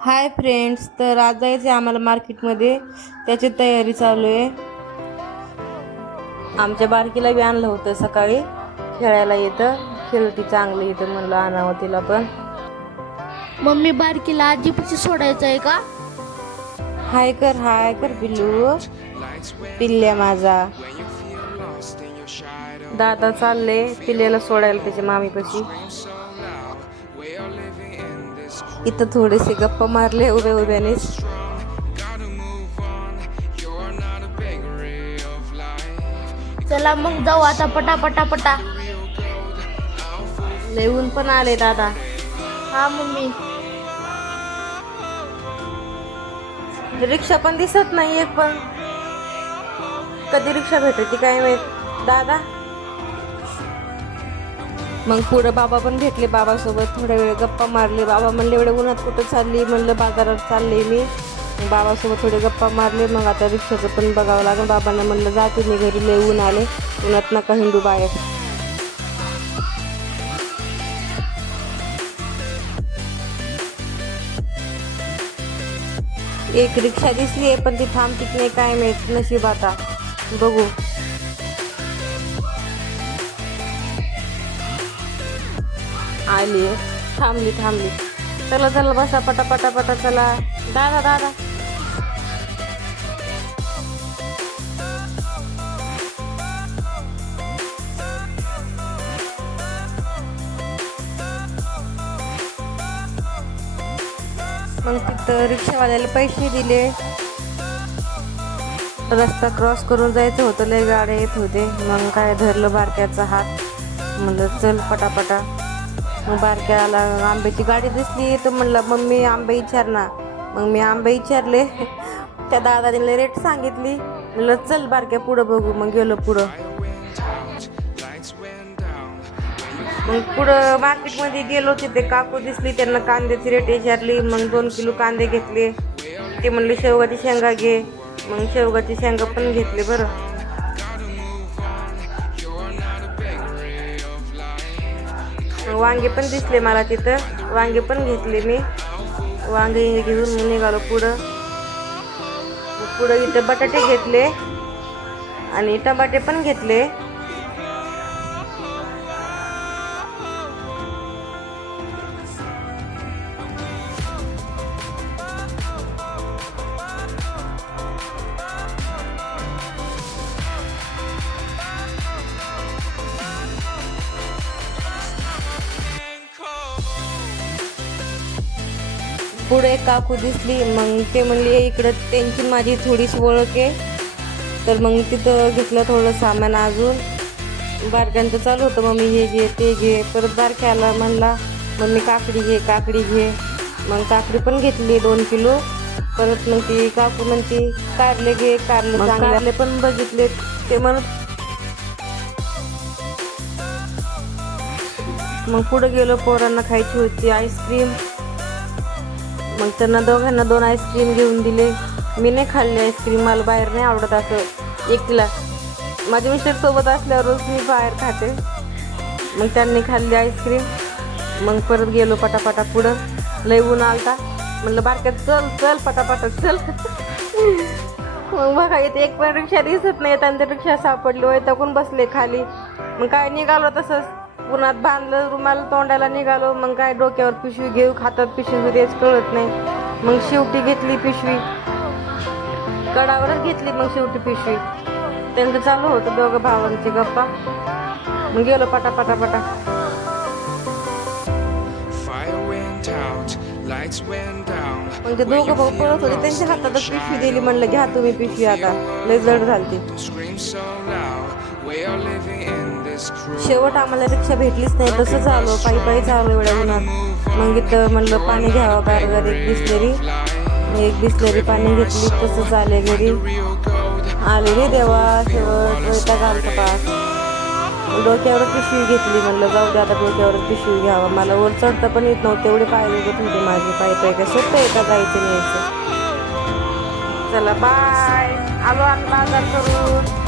Hi friends, तर आज जायचं आहे आम्हाला मार्केटमध्ये. त्याची तयारी चालू आहे. आमच्या बारकीला बी आणलं होतं सकाळी, खेळायला येतं, खेळती चांगलं येतं, म्हणलं आणावं तिला पण. मम्मी बारकीला आजीपाशी सोडायचं आहे का? हाय कर पिल्लू, पिल्ल्या माझा. दादा चालले पिल्ल्याला सोडायला त्याच्या मामीपाशी. इथं थोडेसे गप्पा मारले उभ्यानेच. चला मग जाऊ आता पटा. लिहून पण आले दादा. हा मम्मी. रिक्षा पण दिसत नाही एक पण. कधी रिक्षा भेटते काय माहित दादा. मग पुढं बाबा पण भेटले. बाबासोबत थोडा वेळ गप्पा मारले. बाबा म्हणले एवढ्या उन्हात कुठं चालली, म्हणलं बाजारात चालले मी. बाबासोबत थोडे गप्पा मारले. मग आता रिक्षाचं पण बघावं लागेल. बाबांना म्हणलं जाते मी घरी, लय ऊन आले, उन्हात नका हिंडू बाहेर. एक रिक्षा दिसली आहे पण ती थांबतीच नाही काय माहित, नशीब आता बघू. आली थांबली. चला बसा पटा चला. दादा मग तिथं रिक्षावाल्याला पैसे दिले. रस्ता क्रॉस करून जायचं होतं, लय गाड्या येत होते. मग काय धरलं बारक्याचा हात, म्हणलं चल पटापटा. मग बारक्याला आंब्याची गाडी दिसली तर म्हणलं मम्मी आंबे विचार ना. मग मी आंबे विचारले. त्या दादाने रेट सांगितली. म्हणलं चल बारक्या पुढं बघू. मग गेलो पुढं. मग पुढं मार्केटमध्ये गेलो, तिथे काकू दिसली, त्यांना कांद्याची रेट विचारली. मग 2 किलो कांदे घेतले. ते म्हणले शेवगाची शेंगा घे. मग शेवगाची शेंगा पण घेतले. बरं वांगे पण दिसले मला तिथं, वांगे पण घेतले मी. वांगे घेऊन निघालो पुढं. इथं बटाटे घेतले आणि टमाटे पण घेतले. पुढे एक काकू दिसली. मग ते म्हणले इकडं त्यांची माझी थोडीशी ओळख आहे. तर मग तिथं घेतलं थोडं सामान. अजून बारक्यांचं चालू होतं मम्मी हे घे ते घे. परत बारक्याला म्हणला मम्मी काकडी घे. मग काकडी पण घेतली 2 किलो. परत मग ती काकू म्हणते कारले घे. कारले पण बघितले. ते म्हणत मग पुढे गेलो. पोरांना खायची होती आईस्क्रीम. मग त्यांना दोघांना 2 आईस्क्रीम घेऊन दिले. मी नाही खाल्ली आईस्क्रीम, मला बाहेर नाही आवडत असं एकटीला. माझे मिस्टर सोबत असल्यावरच मी बाहेर खाते. मग त्यांनी खाल्ली आईस्क्रीम. मग परत गेलो पटापटा पुढं. लय ऊन आलता. म्हणलं बारक्यात चल पटापटा चल. मग बघा इथे एक पण रिक्षा दिसत नाही. आणि ते रिक्षा सापडली होय टाकून बसले खाली. मग काय निघालो तसंच उन्हात बांधलं रुमाल तोंडाला निघालो. मग काय डोक्यावर पिशवी घेऊ, खातात पिशवी तेच कळत नाही. मग शेवटी घेतली पिशवी, कडावरच घेतली. मग शेवटी पिशवी. त्यांचं चालू होतं दोघं भावांची गप्पा. मग गेलो पटा. मग ते दोघं भाऊ पळत होते, त्यांच्या हातातच पिशवी दिली. म्हणलं घ्या तुम्ही पिशवी, आता लय जड झालती. शेवट आम्हाला रिक्षा भेटलीच नाही. तसंच आलो पायी चालू एवढ्या उन्हात. मग इथं म्हणलं पाणी घ्यावं कारगर. एक बिसलेरी पाणी घेतली. तसंच आले घरी. आले रे देवा, शेवट वैताग आलता पास. डोक्यावर पिशवी घेतली. म्हणलं जाऊ दे आता डोक्यावर पिशवी घ्यावा. मला वर चढता पण येत नव्हते, एवढे पाय दुखत होते माझे. पायी काय सोपं आहे का जायचं न्यायचं. चला बाय. आलो आम्ही बाजार करून.